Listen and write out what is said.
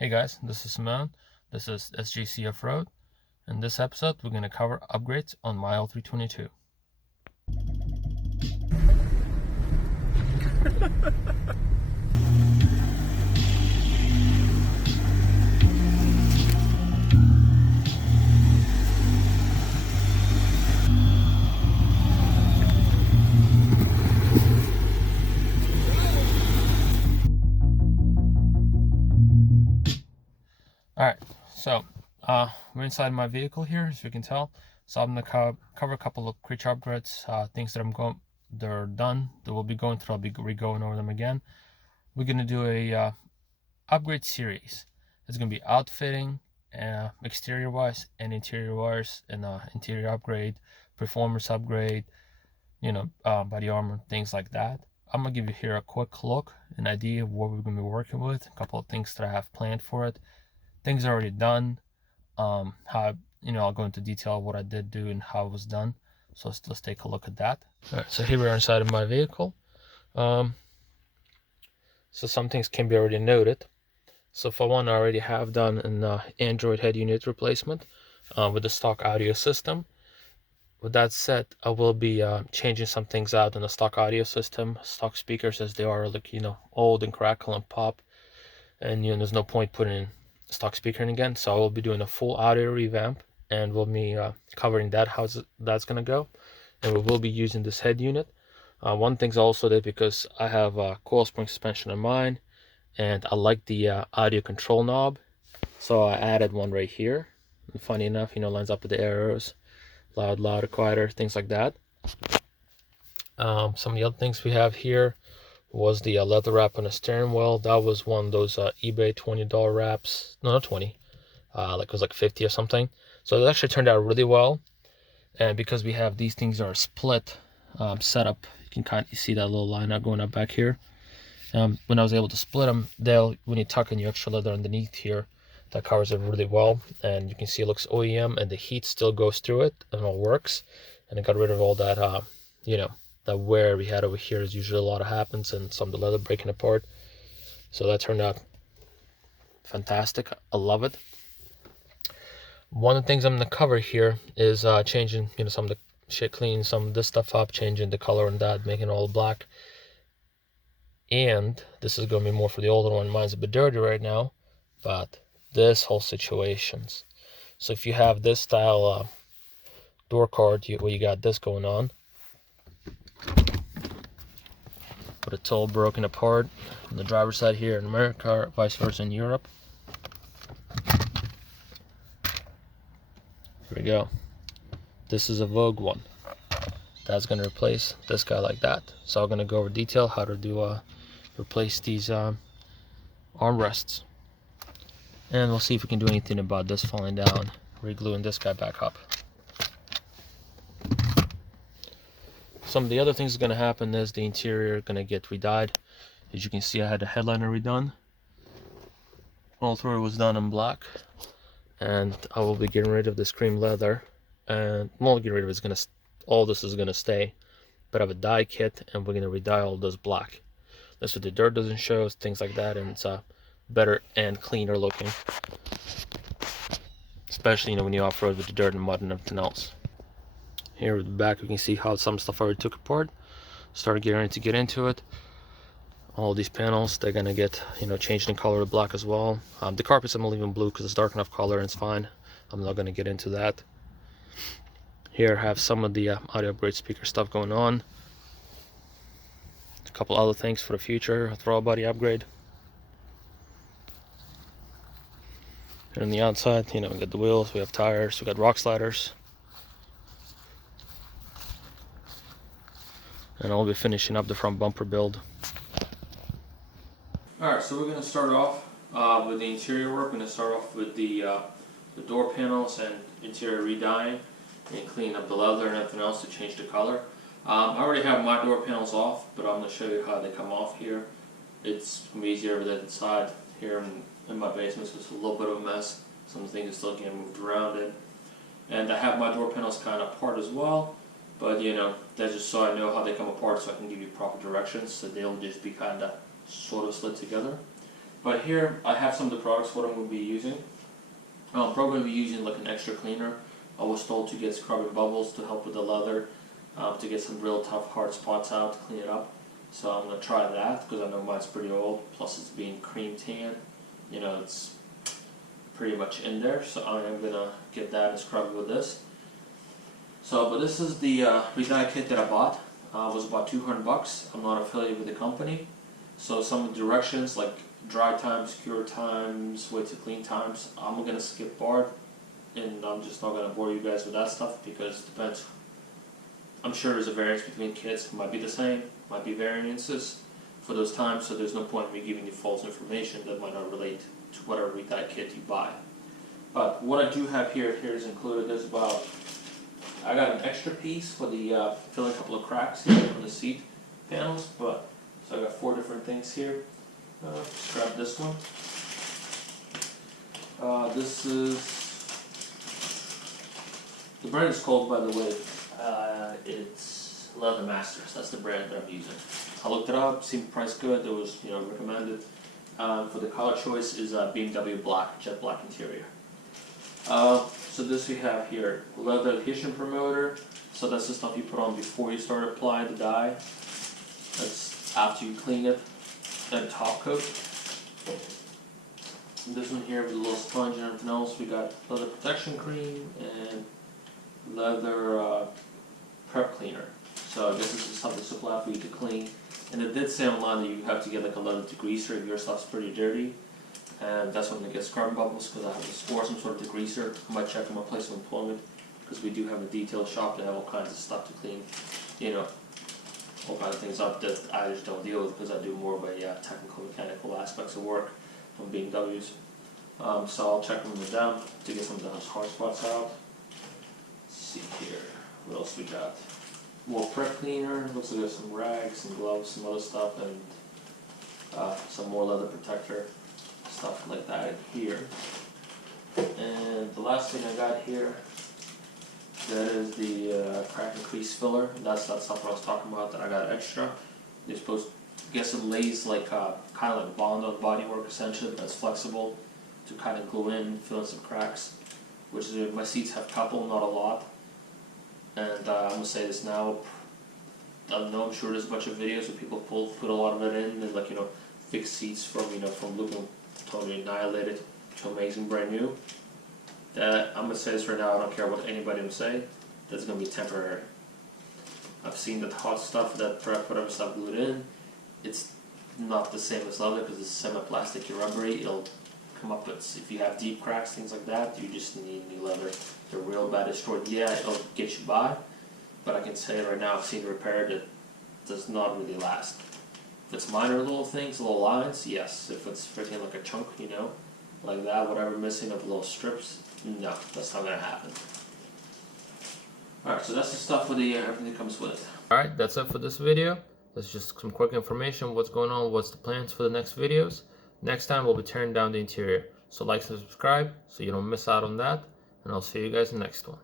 Hey guys, this is Simone. This is SJC Off-Road. In this episode, we're going to cover upgrades on my L322. Alright, so we're inside my vehicle here, as you can tell. So I'm going to cover a couple of creature upgrades, things that they're done, that we'll be going through. I'll be going over them again. We're going to do a upgrade series. It's going to be outfitting, exterior wise and interior wise, and interior upgrade, performance upgrade, body armor, things like that. I'm going to give you here a quick look, an idea of what we're going to be working with, a couple of things that I have planned for it. Things are already done. How I'll go into detail what I did do and how it was done. So let's take a look at that. All right, so here we are inside of my vehicle. So some things can be already noted. So for one, I already have done an Android head unit replacement with the stock audio system. With that said, I will be changing some things out in the stock audio system, stock speakers, as they are old and crackle and pop, and there's no point putting in stock speaker in again. So I will be doing a full audio revamp, and we'll be covering that, how that's gonna go, and we will be using this head unit. One thing's also that because I have coil spring suspension on mine, and I like the audio control knob, so I added one right here. And funny enough, lines up with the arrows, loud, louder, quieter, things like that. Some of the other things we have here was the leather wrap on the steering wheel. That was one of those eBay $20 wraps. No, not 20. It was like 50 or something. So it actually turned out really well. And because we have these things are split setup, you can kind of see that little line out going up back here. When I was able to split them, when you tuck in your extra leather underneath here, that covers it really well. And you can see it looks OEM, and the heat still goes through it, and all works. And it got rid of all that, that wear we had over here. Is usually a lot of happens, and some of the leather breaking apart. So that turned out fantastic. I love it. One of the things I'm going to cover here is changing, some of the shit, cleaning some of this stuff up, changing the color on that, making it all black. And this is going to be more for the older one. Mine's a bit dirty right now, but this whole situations. So if you have this style door card, where you got this going on, but it's all broken apart on the driver's side here in America, or vice versa in Europe. Here we go. This is a Vogue one. That's going to replace this guy like that. So I'm going to go over detail how to do replace these armrests, and we'll see if we can do anything about this falling down, re-gluing this guy back up. Some of the other things that's going to happen is the interior going to get redyed. As you can see, I had the headliner redone. All through was done in black, and I will be getting rid of this cream leather, and won't get rid of it. All this is going to stay, but I have a dye kit, and we're going to redye all this black. That's what the dirt doesn't show, things like that, and it's better and cleaner looking, especially when you off-road with the dirt and mud and everything else. Here at the back, we can see how some stuff already took apart. Started getting ready to get into it. All these panels, they're gonna get changed in color to black as well. The carpets I'm gonna leave in blue because it's dark enough color and it's fine. I'm not gonna get into that. Here I have some of the audio upgrade speaker stuff going on. A couple other things for the future, a throttle body upgrade. And on the outside, we got the wheels, we have tires, we got rock sliders. And I'll be finishing up the front bumper build. Alright, so we're going to start off with the interior work. We're going to start off with the door panels and interior redying, and cleaning up the leather and everything else to change the color. I already have my door panels off, but I'm going to show you how they come off here. It's going to be easier with it inside here in my basement, so it's a little bit of a mess. Some things are still getting moved around it. And I have my door panels kind of apart as well, but that's just so I know how they come apart, so I can give you proper directions, so they'll just be kind of sort of slid together. But here I have some of the products what I'm going to be using. I'm probably going to be using like an extra cleaner. I was told to get scrubbing bubbles to help with the leather, to get some real tough hard spots out, to clean it up. So I'm going to try that because I know mine's pretty old, plus it's being cream tan. You know, it's pretty much in there, so I am going to get that and scrub it with this. So, but this is the re-dye kit that I bought. It was about 200 bucks. I'm not affiliated with the company. So some of the directions like dry times, cure times, wet to clean times, I'm going to skip part, and I'm just not going to bore you guys with that stuff because it depends. I'm sure there's a variance between kits. It might be the same, might be variances for those times, so there's no point in me giving you false information that might not relate to whatever re-dye kit you buy. But what I do have here is included. There's about, I got an extra piece for the filling a couple of cracks here on the seat panels, but so I got 4 different things here. Just grab this one. This is, the brand is called, by the way, it's Leather Masters. That's the brand that I'm using. I looked it up, seemed price good. It was, you know, recommended. For the color choice is BMW black, jet black interior. So this we have here, leather adhesion promoter. So that's the stuff you put on before you start applying the dye. That's after you clean it. Then top coat. And this one here with a little sponge and everything else. We got leather protection cream and leather prep cleaner. So I guess this is something supply for you to clean. And it did say online that you have to get like a leather degreaser if your stuff's pretty dirty. And that's when they get scrubbing bubbles because I have to store some sort of degreaser. I might check on my place of employment because we do have a detail shop that have all kinds of stuff to clean. You know, all kinds of things up that I just don't deal with because I do more of a technical mechanical aspects of work on BMWs. So I'll check them down to get some of those hard spots out. Let's see here, what else we got? More prep cleaner, looks like there's some rags, some gloves, some other stuff, and some more leather protector, stuff like that here. And the last thing I got here, that is the crack and crease filler. That's that stuff I was talking about that I got extra. You're supposed to, I guess it lays like kind of like bond on bodywork essentially, but it's flexible to kind of glue in, fill in some cracks. Which is, my seats have a couple, not a lot. And I'm gonna say this now. I don't know, I'm sure there's a bunch of videos where people put a lot of it in and, like, you know, fix seats from, you know, from looking totally annihilated to amazing brand new. That I'm gonna say this right now. I don't care what anybody will say. That's gonna be temporary. I've seen that hot stuff, that prep, whatever stuff glued in. It's not the same as leather because it's semi-plasticky, rubbery. It'll come up with, if you have deep cracks, things like that, you just need new leather. They're real bad destroyed. Yeah, it'll get you by, but I can say right now I've seen repaired it does not really last. If it's minor little things, little lines, yes. If it's freaking like a chunk, you know, like that, whatever missing of little strips, no, that's not gonna happen. Alright, so that's the stuff with the everything that comes with it. Alright, that's it for this video. That's just some quick information, what's going on, what's the plans for the next videos. Next time we'll be tearing down the interior. So like and subscribe so you don't miss out on that. And I'll see you guys in the next one.